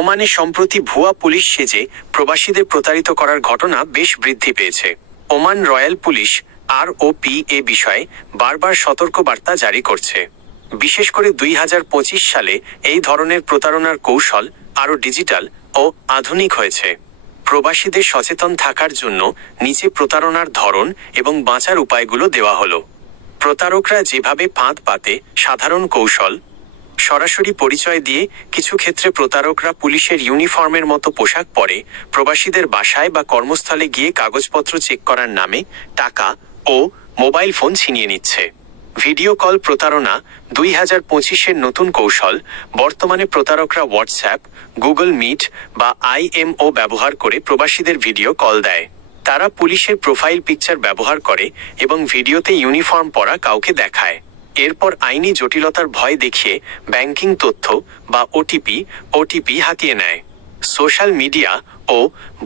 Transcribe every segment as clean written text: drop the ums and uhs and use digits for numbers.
ওমানে সম্প্রতি ভুয়া পুলিশ সেজে প্রবাসীদের প্রতারিত করার ঘটনা বেশ বৃদ্ধি পেয়েছে। ওমান রয়্যাল পুলিশ ROP এ বিষয়ে বারবার সতর্কবার্তা জারি করছে। বিশেষ করে 2025 সালে এই ধরনের প্রতারণার কৌশল আরও ডিজিটাল ও আধুনিক হয়েছে। প্রবাসীদের সচেতন থাকার জন্য নিচে প্রতারণার ধরন এবং বাঁচার উপায়গুলো দেওয়া হলো। প্রতারকরা যেভাবে ফাঁদ পাতে: সাধারণ কৌশল, সরাসরি পরিচয় দিয়ে। কিছু ক্ষেত্রে প্রতারকরা পুলিশের ইউনিফর্মের মতো পোশাক পরে প্রবাসীদের বাসায় বা কর্মস্থলে গিয়ে কাগজপত্র চেক করার নামে টাকা ও মোবাইল ফোন ছিনিয়ে নিচ্ছে। ভিডিও কল প্রতারণা 2025-এর নতুন কৌশল। বর্তমানে প্রতারকরা হোয়াটসঅ্যাপ, গুগল মিট বা IMO ব্যবহার করে প্রবাসীদের ভিডিও কল দেয়। তারা পুলিশের প্রোফাইল পিকচার ব্যবহার করে এবং ভিডিওতে ইউনিফর্ম পরা কাউকে দেখায়। এরপর আইনি জটিলতার ভয় দেখিয়ে ব্যাংকিং তথ্য বা ওটিপি হাতিয়ে নেয়। সোশ্যাল মিডিয়া ও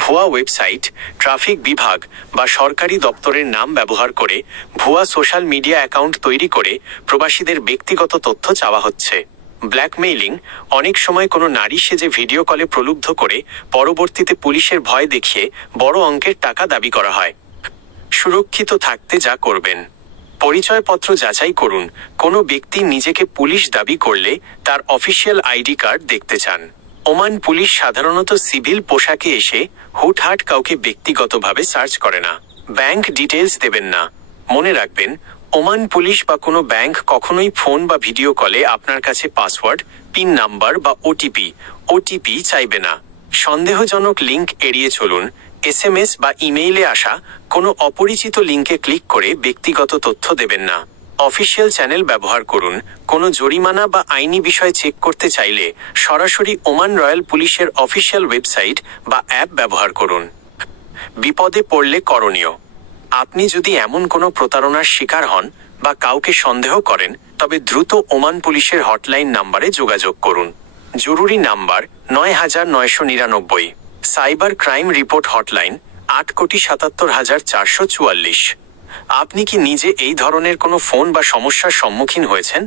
ভুয়া ওয়েবসাইট, ট্রাফিক বিভাগ বা সরকারি দপ্তরের নাম ব্যবহার করে ভুয়া সোশ্যাল মিডিয়া অ্যাকাউন্ট তৈরি করে প্রবাসীদের ব্যক্তিগত তথ্য চাওয়া হচ্ছে। ব্ল্যাকমেইলিং, অনেক সময় কোনো নারী সেজে ভিডিও কলে প্রলুব্ধ করে পরবর্তীতে পুলিশের ভয় দেখিয়ে বড় অঙ্কের টাকা দাবি করা হয়। সুরক্ষিত থাকতে যা করবেন: পরিচয়পত্র যাচাই করুন। কোনো ব্যক্তি নিজেকে পুলিশ দাবি করলে তার অফিসিয়াল আইডি কার্ড দেখতে চান। ওমান পুলিশ সাধারণত সিভিল পোশাকে এসে হুটহাট কাউকে ব্যক্তিগতভাবে সার্চ করে না। ব্যাংক ডিটেলস দেবেন না। মনে রাখবেন, ওমান পুলিশ বা কোনো ব্যাংক কখনোই ফোন বা ভিডিও কলে আপনার কাছে পাসওয়ার্ড, পিন নাম্বার বা ওটিপি চাইবে না। সন্দেহজনক লিঙ্ক এড়িয়ে চলুন। SMS বা ইমেইলে আসা কোনো অপরিচিত লিঙ্কে ক্লিক করে ব্যক্তিগত তথ্য দেবেন না। অফিসিয়াল চ্যানেল ব্যবহার করুন। কোনো জরিমানা বা আইনি বিষয় চেক করতে চাইলে সরাসরি ওমান রয়্যাল পুলিশের অফিসিয়াল ওয়েবসাইট বা অ্যাপ ব্যবহার করুন। বিপদে পড়লে করণীয়: আপনি যদি এমন কোনো প্রতারণার শিকার হন বা কাউকে সন্দেহ করেন, তবে দ্রুত ওমান পুলিশের হটলাইন নাম্বারে যোগাযোগ করুন। জরুরি number 9999। Cyber crime report hotline 8,77,444। আপনি কি নিজে এই ধরনের কোনো ফোন বা সমস্যার সম্মুখীন হয়েছেন?